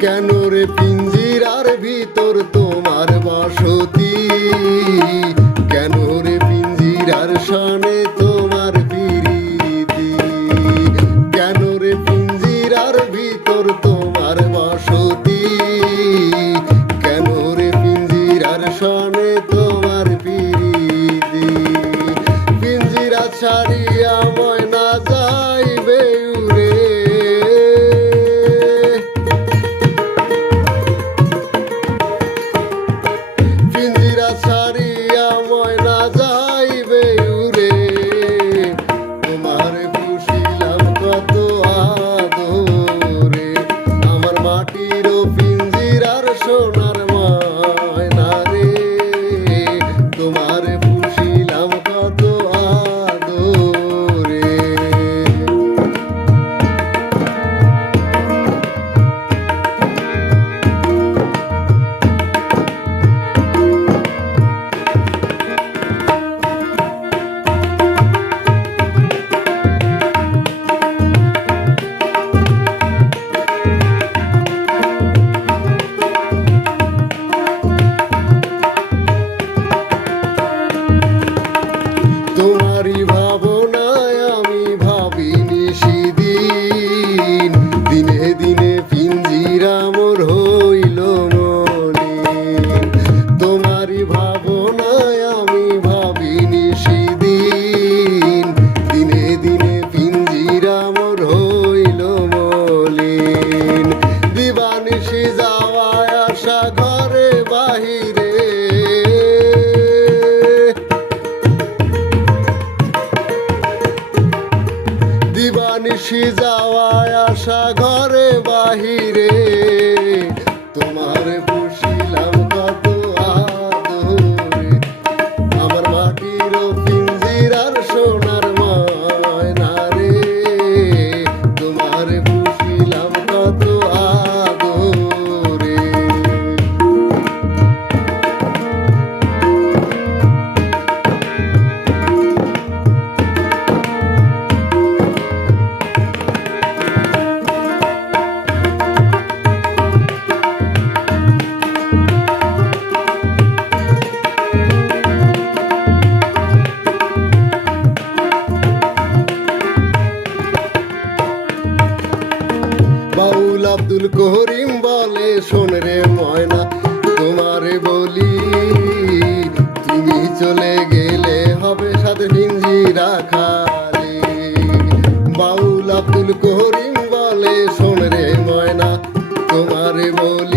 কেন রে পিঞ্জিরার ভিতর তোমার বসতি? কেন রে পিঞ্জিরার সনে তোমার পিরিতি? কেন রে পিঞ্জিরার ভিতর তোমার বসতি? কেন রে পিঞ্জিরার সনে তোমার পিরিতি? পিঞ্জিরা ছাড়িয়া ময়না পিঞ্জিরার যাওয়া আসা ঘরে বাহিরে। দিবানিশি যাওয়া আসা ঘরে বাহিরে। করিম বলে, শোন রে ময়না, তোমারে বলি তুমি চলে গেলে হবে সাথে ভিঞ্জি রাখা বাউল আব্দুল করিম বলে, শোন রে ময়না, তোমারে বলি